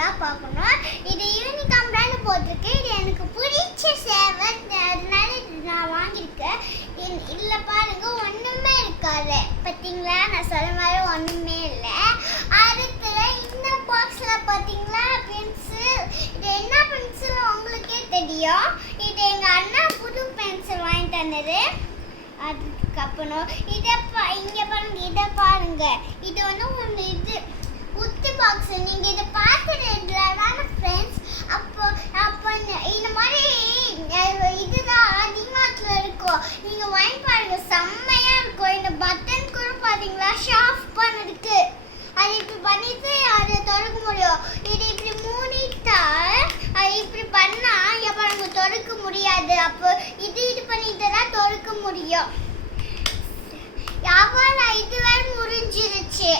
தான் பார்க்கணும். இது யூனிகாம் பிராண்ட் போட்டிருக்கு. இது எனக்கு பிடிச்ச சேவை, அதனால இது நான் வாங்கியிருக்கேன். இல்லை பாருங்க, ஒன்றுமே இருக்காது. பார்த்தீங்களா, நான் சொல்ல மாதிரி ஒன்றுமே இல்லை. அடுத்துல இந்த பாக்ஸில் பார்த்தீங்களா பென்சில். இது என்ன பென்சில் உங்களுக்கே தெரியும். இது எங்கள் அண்ணா புது பென்சில் வாங்கி தந்தது. அதுக்கப்புறம் இங்கே பாருங்க, இதை பாருங்க. இது ஒன்று இது உத்து பாக்ஸ். நீங்கள் இதை பார்த்துருக்கலான ஃப்ரெண்ட்ஸ். அப்போ இந்த மாதிரி இதுதான் டிமார்ட்ல இருக்கும். நீங்கள் வாங்கி பாருங்க, செம்மையாக இருக்கும். இந்த பட்டன் கூட பார்த்தீங்களா ஷார்ப் பண்ணிருக்கு. அது இப்படி பண்ணிட்டு அதை திறக்க முடியும். இது இப்படி மூடிட்டா அது இப்படி பண்ணால் பாருங்க திறக்க முடியாது. அப்போ இது பண்ணிட்டு தான் திறக்க முடியும். இது வேறு முடிஞ்சிருச்சு.